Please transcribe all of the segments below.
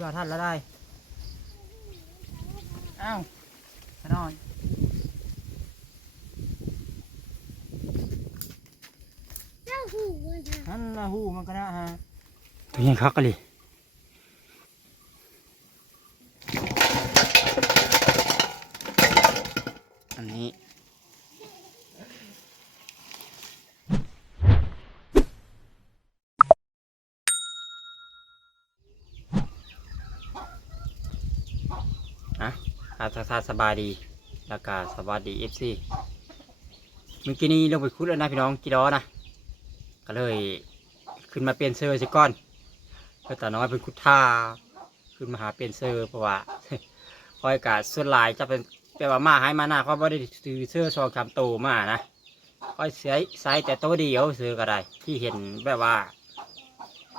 ยอดท่านแล้วได้อ้าวขนอนเจ้าหูมันค่ะนั่นละหูมันก็นะฮะตัวยังคักกันเลยอันนี้อะอาสบายดีแล้วก็สวัสดีเอฟซีเมื่อกี้นี้ลงไปคุดแล้วนะพี่น้องกี่ดอนะก็เลยขึ้นมาเปลี่ยนเซอร์สิก่อนเพื่อแต่น้อยเป็นคุดท่าขึ้นมาหาเปลี่ยนเซอร์เพราะว่าคอยกาส่วนหลายจะเป็นแปลว่ามาให้มาหน้าเขาไม่ได้ซื้อเสื้อซองคำโตมานะคอยเสียไซส์แต่โตวเดียวซื้อก็ได้ที่เห็นแบบว่า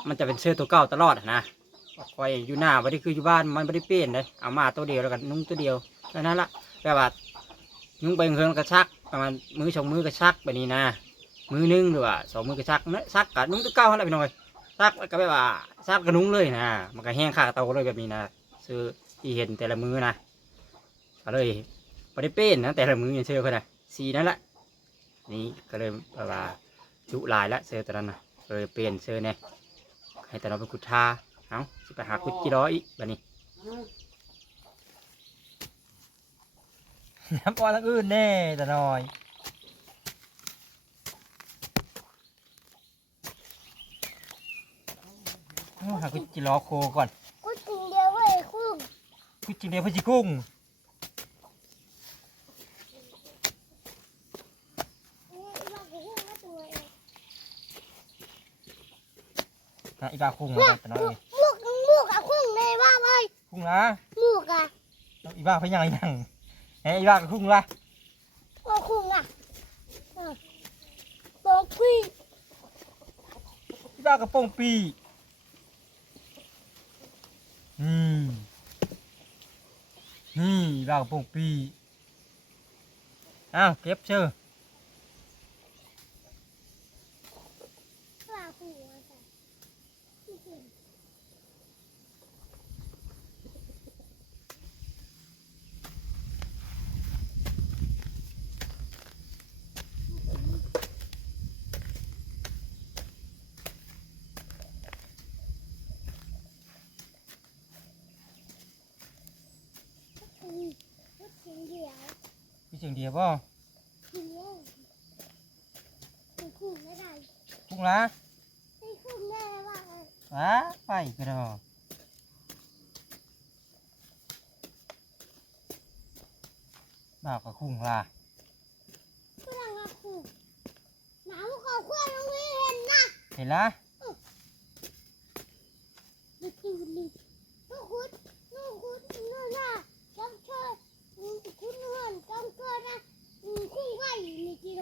มันจะเป็นเสื้อตัวเก่าตลอดนะคอยอยู่หน้าไม่ได้คืออยู่บ้านมันไม่ได้เปลี่ยนเลยเอามาตัวเดียวแล้วกันนุ่งตัวเดียว แค่นั้นละแบบว่านุ่งไปเฮือนกระชักประมาณมือสองมือกระชักแบบนี้นะ มือหนึงหรือว่าสองมือกระชักนะซักกะนุ่งตัวเก่าหั่นแหละพี่น้อยซักก็แบบว่าซักกระนุ่งเลยนะมันก็แห้งขางเตาเลยแบบนี้นะซื้อที่เห็นแต่ละมือนะก็เลยไม่ได้เป็นนะแต่ละมืออย่างเชื่อเขานะสีนั่นแหละนี่ก็เลยแบบว่าจุลายละเสื้อตัวนั้นนะเลยเปลี่ยนเสื้อเนี่ยให้แต่เราไปขุดท่าเอาสิไปหาขุดกี่ร้อยอีกแบบนี้ น้ำปลาทั้งอื่นแน่แต่น้อยเอาหากุจิล้อโคก่อนกูจริงเดียวเว้ยคุ้งกุจิเดียวพจิกุ้งนี่ว่ากูคุ้งมาตัวเองนะอีกาคุ้งมูนะกแต่น้อยมูกมูกอะคุ้งเลยว่าเว้ยคุ้งละมูกอะแล้วอีบ้าพยังยัง เฮ้ยอีบ้ากับคุ้งละว่าคุ้งอะเออบอกพี่อีบ้ากับโป่งปี อืมนี่อีบ้ากับโป่งปี อ้าวเก็บเชื่อ ว่าคุ้งอะจ้ะไม่เห็น อืมพูดจริงเดียว พี่เสียงเดียวป่ะเดียวไม่คุ้งไม่ได้คุ้งละไม่คุ้งแน่ว่าว้าไปก็ได้บ้ากับคุ้งละฝรั่งอะคุ้งหนาวขอควายลงไม่เห็นนะเห็นละดูดูดูลูกคุณลูกคุณนู่นน่ะจำเชิญคุณเงินจำเชิญนะคุ้งไก่มีกี่โลอ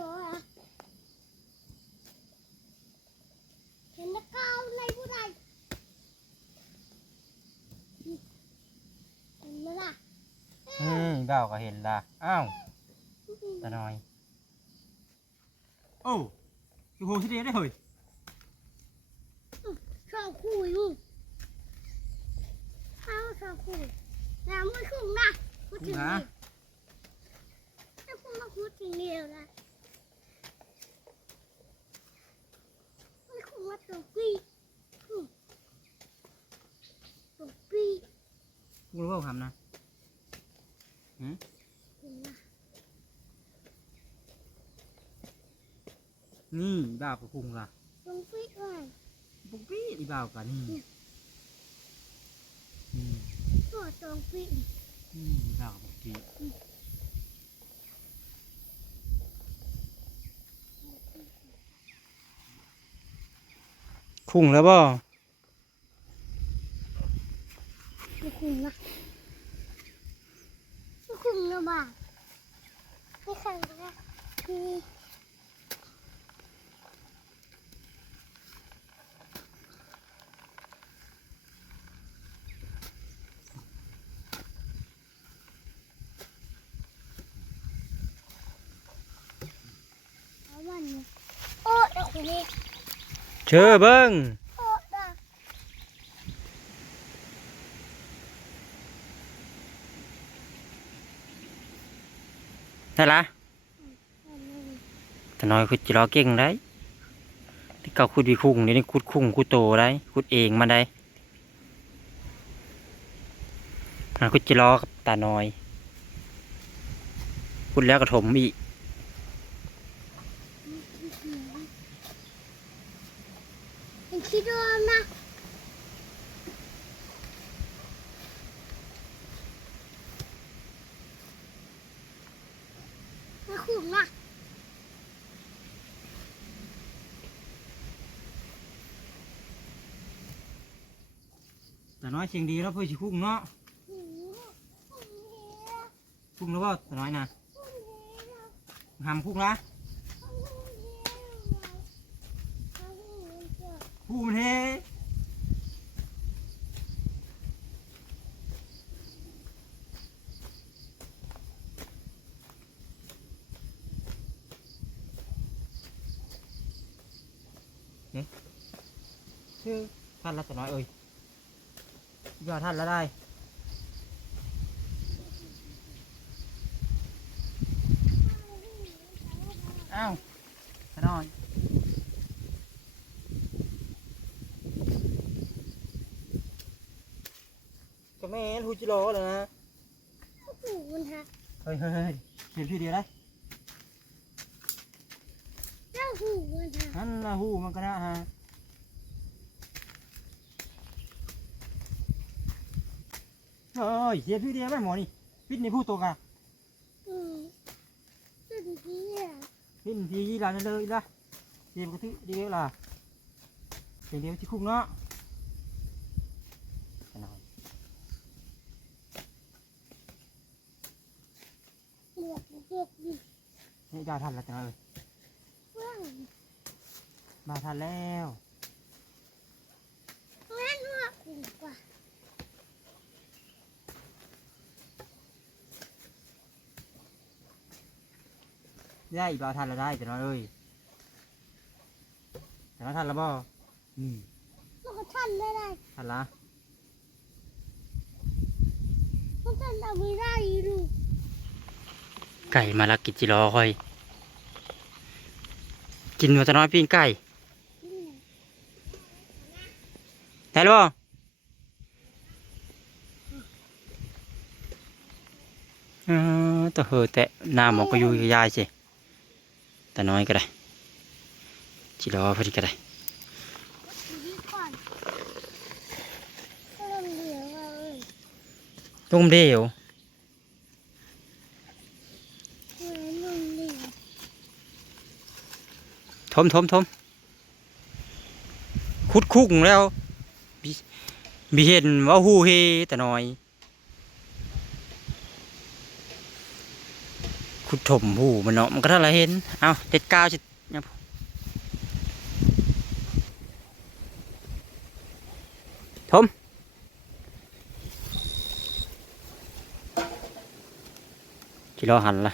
ะเห็นนักข่าวในผู้ใดเห็นไหมล่ะอืมบ้าก็เห็นละอ้าวตาน้อย โอ้คือโหที่เดียวได้เหรอชอบคุยอยู่ข้าวชอบคุย เดียวนะไม่คุ้งมาตัวปีอืมตัวปีกูรู้ว่าทำนะเห็นนะนี่บ้ากับคุ้งละตัวปีอะไรปุ๊กปี้อีบ้ากับนี่อืมตัวตัวปีอืมบ้ากับปุ๊กปี้ คุ้งแล้วบ่ไม่คุ้งนะไม่คุ้งนะบ้าไม่เคยนะคือเอาวันนี้โอ้เด็กคนนี้ เชื่อเบิ้งนั่นละแต่น้อยคุดจิรอเก่งได้ที่เก่าคุดวีคุ้งนี่นี่คุดคุ้งคุดโตได้คุดเองมาได้คุดจิรอกับตาน้อยคุดแล้วกระถมอีก เป็นคิดว่านะมาขุดนะตาน้อยเชียงดีแล้วเพื่อสิคุ้งเนาะ หือ คุ้งแล้วบ่ตาน้อยนะหำคุ้งละคุ้งมันเฮเนี่ย ชื่อท่านละตาน้อยเอ้ยยอดท่านละได้อ้าวขนอนก็แม่นฮูจิโร่เลยนะหูมันฮะเฮ้ยเฮ้ยเฮ้ยเห็นพี่เดียวได้แล้วหูมันฮะนั่นนะฮูมันก็นะฮะ เฮ้ยเห็นพี่เดียวไหมหมอนี่พิษนี่พูดตกอะอืมสุดที่อะพิษทียี่ลานั่นเลยละเจ็บกระทึดีเดียวล่ะเสียงเดียวที่คุ้งเนาะขนอนเหลือกเด็กดินี่ดาวทันแล้วจังเลยว่างมาทันแล้ว งั้นว่าหูกว่า ได้อีกบาวทันแล้วได้แต่น้อยเอ้ยแต่น้อยทันแล้วบ่อืมมันก็ทันได้ได้ทันละมันทันเอาไม่ได้ลูกไก่มาลักกินจิรอค่อย กินมาจะน้อยปิ้งไก่อืมได้หรือเปล่าเออต่อเหอะแต่หน้าหมอกก็อยู่กับยายสิ แต่น้อยก็ได้จิรอพอดีก็ได้ดูนี่ก่อนก็ลองเหลือว่าเอ้ยตุ้มเดียวเหลือหนึ่งเหลือทมทมทมคุดคุ้งแล้วบีบีเห็นว่าฮูเฮแต่น้อย คุดถมหูมันเนาะมันก็ถ้าเราเห็น เอาเด็ดก้าวจิเนี่ยทมจิรอหันละ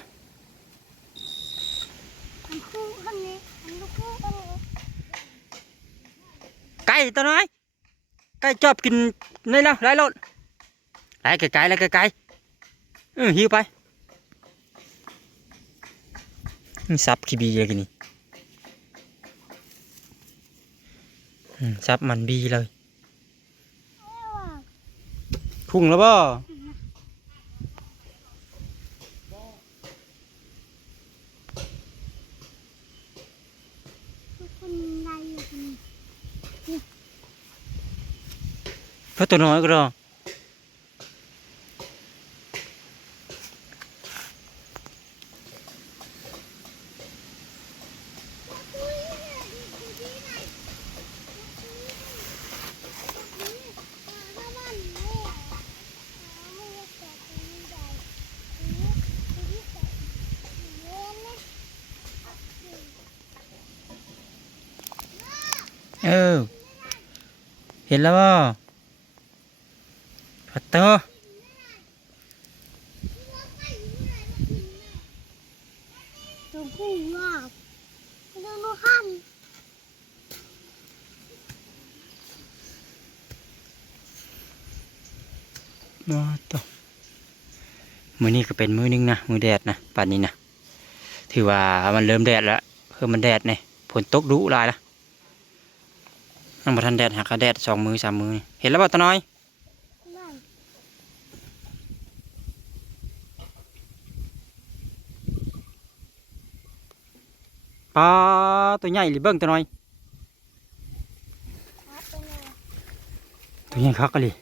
อันคู่ข้าหันลูกคู่ข้างนี้ไก่ตัวน้อย ไก่ชอบกินนี่แล้วไล่รถไล่ไกลๆไล่ไกลๆเออหิวไปนี่ ซับขี้บีเลยกินนี่อืมซับมันบีเลยไม่ว่าพุ่งแล้วบ่ทุกคนไรอย่างนี้เพราะตัวน้อยก็รอ อุ้ยเนี่ยดูดูดีหน่อยนี่หาบ้านแม่หาไม่ได้แตกตรงนี้ได้นี่ดูที่แตกเยอะนะ เออ เห็นแล้วบ่พัตเตอร์ตัวผู้มากดูดูห้ามมาต่อมือนี้ก็เป็นมือหนึงนะ มือแดดนะป่านนี้นะ ถือว่ามันเริ่มแดดแล้วคือมันแดดเนี่ยฝนตกดุหลายละ ยังบ่ทันแดดหักก็แดดสองมือสามมือนี่เห็นแล้วบ่ตาน้อยนั่นปลาตัวใหญ่หรือเบิ้งตาน้อยครับเป็นไงตัวใหญ่คักกะเลย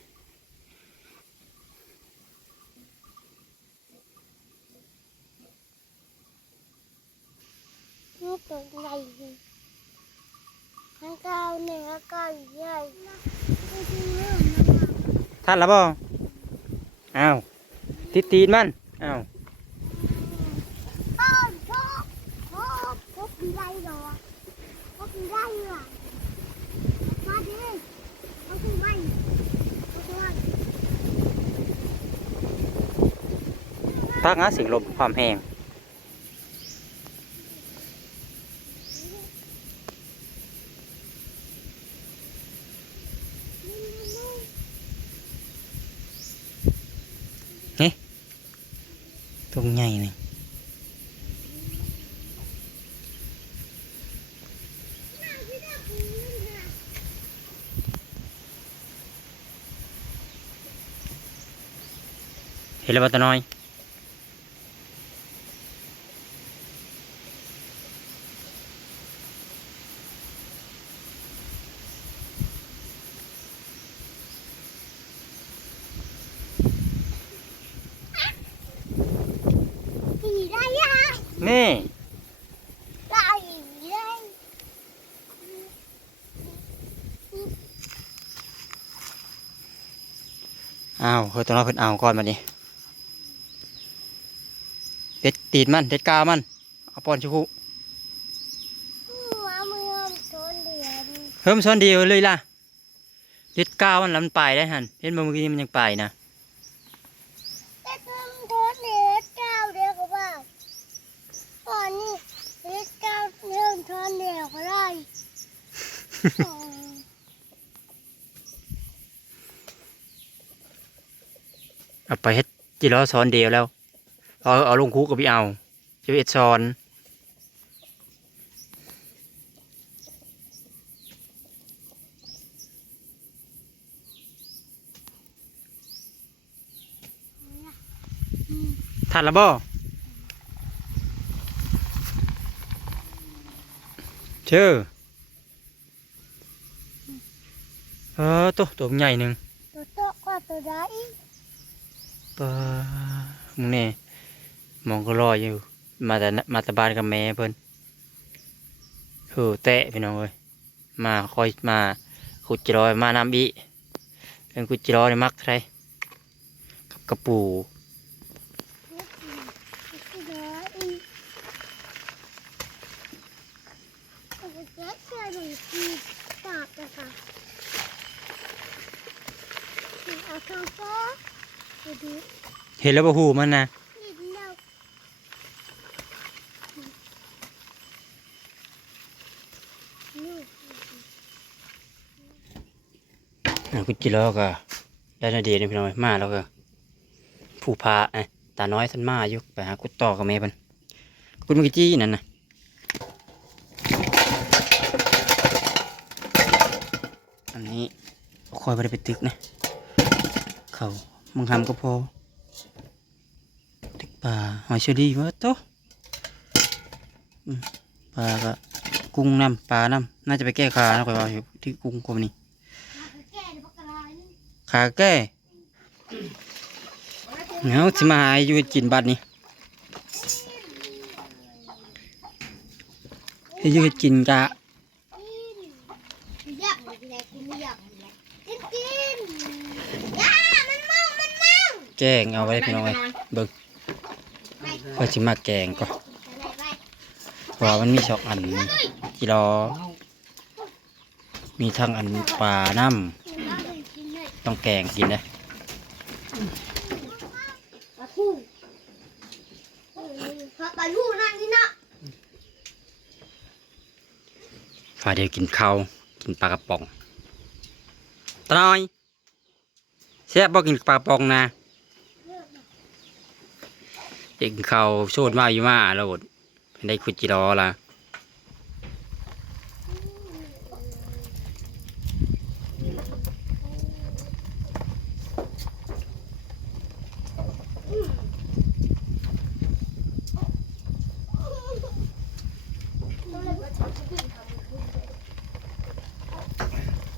นี่ตัวใหญ่ดิข้างเก้าเนี่ยข้างเก้าใหญ่ไม่ดีเรื่องนะ ท่านแล้วบ่อ้าวติดตีนมันอ้าวอ้าวชอบชอบชอบเป็นไรเหรอชอบเป็นไรเหรอมาดิเอาขึ้นไปเอาขึ้นไปพักนะเสียงลมความแห้ง ตัวใหญ่นี่เห็นแล้วบ่ตาน้อย ผีได้ยัง นี่ได้ได้อ้าวเฮ้ยตัวน้อยเพิ่นเอาก่อนมาดิเด็ดตีนมัน เด็ดกามัน เอาป้อนชิคุมาเมืองโซนเดียนเพิ่มซ้อนเดียวเลยล่ะเด็ดกามันแล้วมันไปได้หันเห็นบ่เมื่อกี้มันยังไปนะ แต่ทำโซนเดียนเก้าเดียวก็บ้าก่อนนี่เดียนเก้าเรื่องโซนเดียวก็ได้อ๋อ เอาไปเฮ็ดจิล้อซ้อนเดียวแล้ว เอาเอาลงคุกกับพี่เอาจะเอ็ดซ้อนทันแล้วบ่เชื่อ เออตัวตัวใหญ่หนึ่งตัวโตกว่าตัวได้ปามึงเนี่ยมองก็รออยู่ มาแต่นมาแต่บ้านกับแม่เพิ่นเออแตะพี่น้องเอ้ยมาคอยมาขุดจิรอยมานำอีเป็นขุดจิรอยนี่มักเท่าไรกับกระปู ตัวได้ตัวเล็กเชื่อหนูทีตากนะคะเอาทางฟ้าไปดู เห็นแล้วบ่หูมันนะนิดเดียวนี่อ่าขุดจิรอก็ได้นาเดียนี่พี่น้องเอ้ยมาแล้วก็ผู้พาไอ้ตาน้อยท่านมาอยู่ไปหากุดต่อกับแม่เพิ่นกุดมันกจี้นั่นนะอันนี้คอยไปไปตึกนะ เขามึงทำก็พอ ปลาหอยเชอรี่วะโตะปลาก็กุ้งน้ำปลาน้ำน่าจะไปแก้ขานะคอยว่าอยู่ที่กุ้งกว่านี้แก่ในปากกาลายนี่ขาแก้เนาสิมาหาอยู่กินบัดนี้ให้ยู่กินกะกินกะแกงเอาไว้พี่น้องไว้เบิ่งเพื่อสิมาแกงก็ป่ามันมีสองอันกิโลมีทั้งอันปลาน้ำต้องแกงกินนะปลาทูปลาปลาทูนั่นนี่นะฝ่ายเดียวกินข้าวกินปลากระป๋องตาน้อยแซ่บบ่กินปลากระป๋องนะ เด็กเขาโชดมาอยู่มาแล้วได้ขุดจีรอละ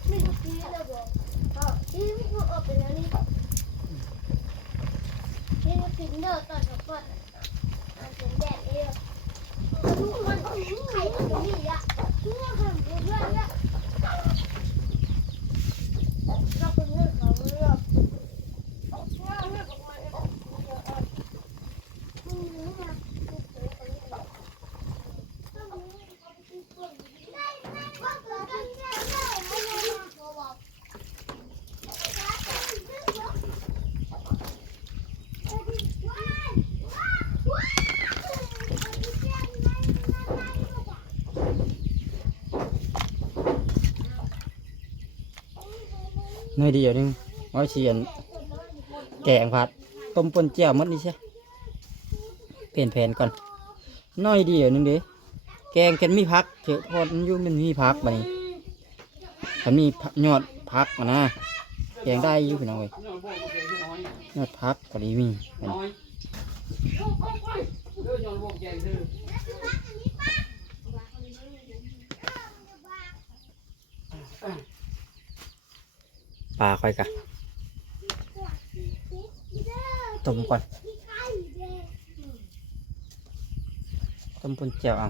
ไม่รู้กี่เลยบอกอ๋อที่ไม่รู้ออกไปแล้วนี่นี่มันกิน เด้อตอนก่อนอันเป็นแดดเองลูกมันไข่ตรงนี้อะเนี่ยค่ะดูด้วยเนี่ยเราเป็นเรื่องของเรื่องว่าเรื่องของมันอืมเนี่ยได้ได้ก็เกิดกันแค่เลยไม่ได้มาบอก น้อยเดียวนึงไว้เชียนแกงผัดต้มปนเจียวหมดนี่ใช่เปลี่ยนแผนก่อนน้อยเดียวนึงเด้แกงกันมีพักเถอะพอมันยู่มันมีพักบันี้มันมีผักยอดพักมานะแกงได้อยู่พี่น้องเว้ยยอดพักก็ดีมีบัดนี้ ปลาค่อยกะต้มก่อนต้มปนเจียวเอา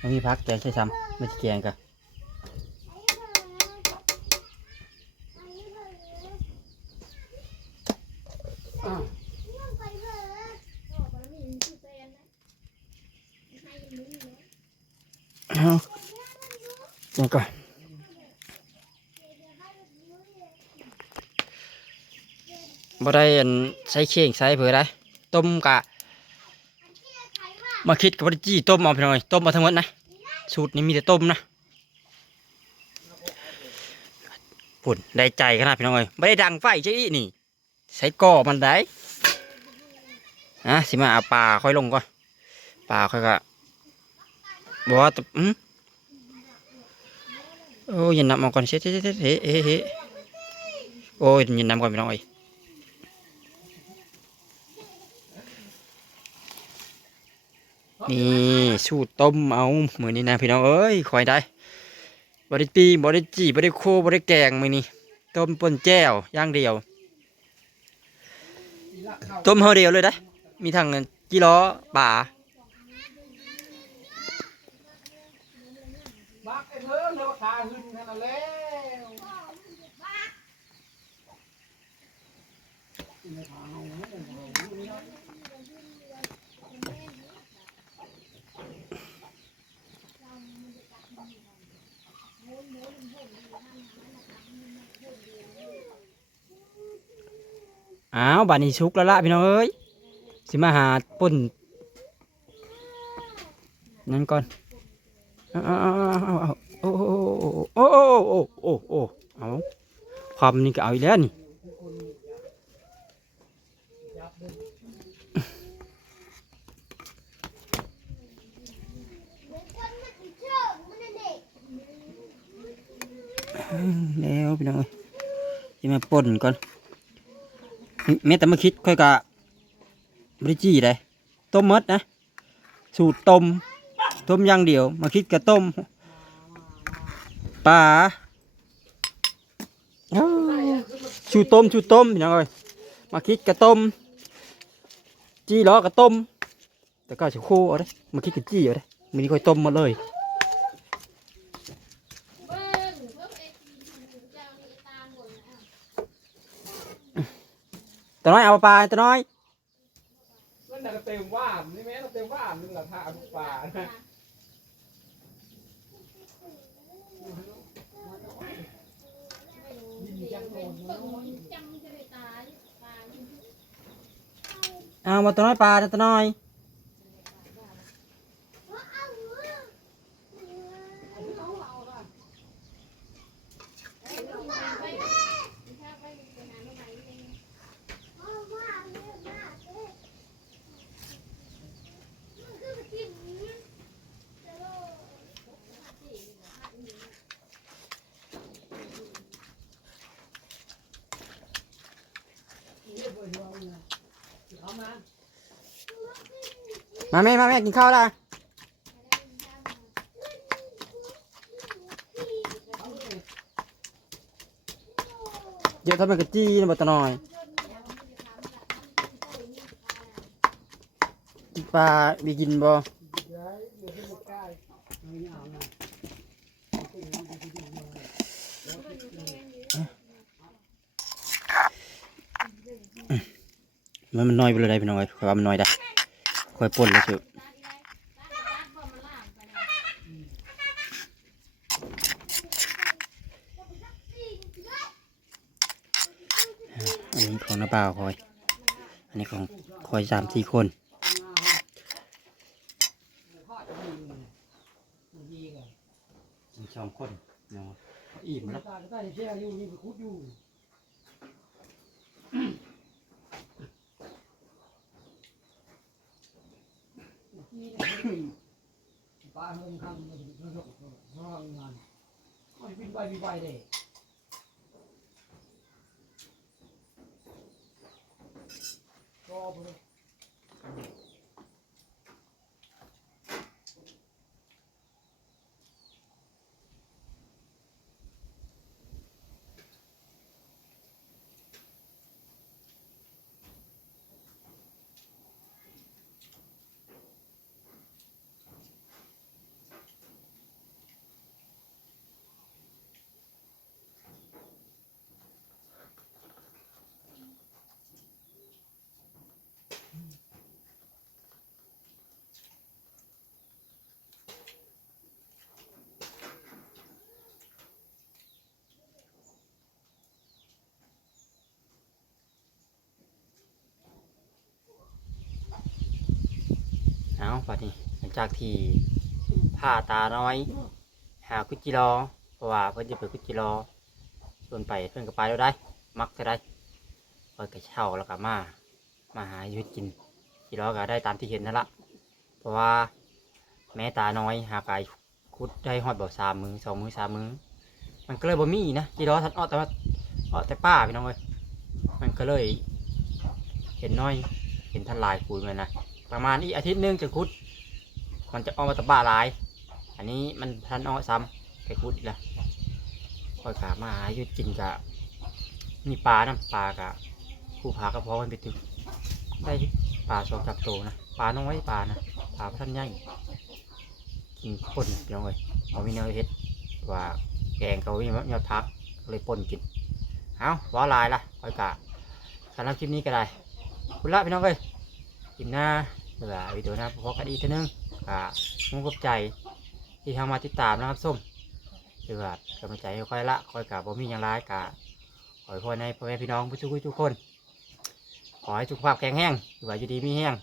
มันมีพักแกงใช่ซ้ำไม่ใช่แกงกะเอาจังก่อน บ่ได้อันใช้เข่งใช้เผื่อได้ต้มกะ มาคิดกับว่าจี้ต้มเอาไปหน่อยต้มมาทั้งหมดนะสูตรนี้มีแต่ต้มนะปุ่นได้ใจขนาดพี่น้องเอ้ยไม่ได้ดังไฟใช่อีนี่ใช้ก่อมันได้อะสิมาเอาปลาค่อยลงก่อนปลาค่อยก็บอกว่าอืมโอ้ยยันนำมาก่อนเช็ดเช็ดเช็ดเฮ้เฮ้เฮ้โอ้ยยันนำก่อนพี่น้องเอ้ย นี่สูตรต้มเอาเหมือนนี้นะพี่น้องเอ้ยคอยได้บริตีบริจีบริโคบริแกงมือนี้ต้มป่นแจ่วย่างเดียว ต้มเฮาเดียวเลยได้มีทางกิโลป่าบักไอ้เพิ่งแล้วขาหึนนั่นน่ะแล้ว อ้าวบานนี้ชุกแล้วละพี่น้องเอ้ยสิมาหาป่นนั่นก่อนเอาเอาเอาเอาเอาโอ้โอ้โอ้โอ้โอ้โอ้โอ้เอาความนี่ก็เอาอีกแล้วนี่แล้วพี่น้องเอ้ยจะมาป่นก่อน แม้แต่มาคิดค่อยกะบริจีเลยต้มมดนะ สูตรต้ม ต้มอย่างเดียว มาคิดกับต้มปลาเอ้าสูต้มสูต้มพี่น้องเอ้ยมาคิดกับต้ม จีล้อกับต้ม แต่ก็จะคู่เอาได้มาคิดกับจีเอาได้มันนี่ค่อยต้มมาเลย ตะน้อยเอาปลาตะน้อยมันน่ะก็เต็มว่ามนี่แม่เราเต็มว่ามนึงละท่าทุกป่านะเอามาตะน้อยปลาตะน้อย มาแม่มาแม่กินข้าวละเดี๋ยวทำเป็นกะจี้นะบัตรน้อยกินปลามีกินบ่ มันมันน้อยไปเลยได้พี่น้อยคอยว่ามันน้อยได้คอยป่นเลยคืออันนี้ของน้าเปล่าคอย อันนี้ของคอยสามสี่คนสองคนเนาะอิ่มแล้ว ตาก็ตาที่แช่อยู่ นี่ไปคุดอยู่ป้าเงินคำมันมันหกห้องงานมันบินไปบินไปเด้ก็ไปเลย เอาปัดนี้หลังจากที่ผ่าตาน้อย หากุจิรอเพราะว่าเพิ่นจะไปกุจิรอส่วนไปเพิ่นก็ไปแล้วได้ มักจะได้เพิ่นก็เช่าแล้วก็มา มาหาอยุดกินจิรอก็ได้ตามที่เห็นนั่นละเพราะว่าแม่ตาน้อยหากายคุดได้ฮอดบ่สามมือสองมือสามมือมันก็เลยบ่มีนะจิรอทันอ้อแต่ว่าอ้อแต่ป้าพี่น้องเอ้ยมันก็เลย เห็นน้อย เห็นทันลายคุยมันนะ ประมาณอีกอาทิตย์หนึงจะคุด มันจะออกมาตะบ้าหลาย อันนี้มันทันออกซ้ำไปคุดอีกแล้วคอยกามาหายุดกินกะมีปลาน้ำปลากะผู้พากระเพาะมันไปถึงได้ปลาสองจับโตนะปลาน้อยปลานะปลาท่านใหญ่กินป่นพี่น้องเลยเอาวินาเฮ็ดว่าแกงเขาวินาเนาพักเลยป่นกินเอาว้าลายละคอยกะสำหรับคลิปนี้ก็ได้คุณละพี่น้องเลย กินหน้าเผื่อวิดีโอหน้าพอกันอีกทีนึงอ่ามุ่งกับใจที่ทำมาติดตามนะครับส้มเผื่อกำลังใจค่อยๆละค่อยกับบ่มีอย่างไรกะขอให้พ่อในพ่อแม่พี่น้องผู้ช่วยทุกคน ขอให้สุขภาพแข็งแรงหรือว่าอยู่ดีมีแห้ง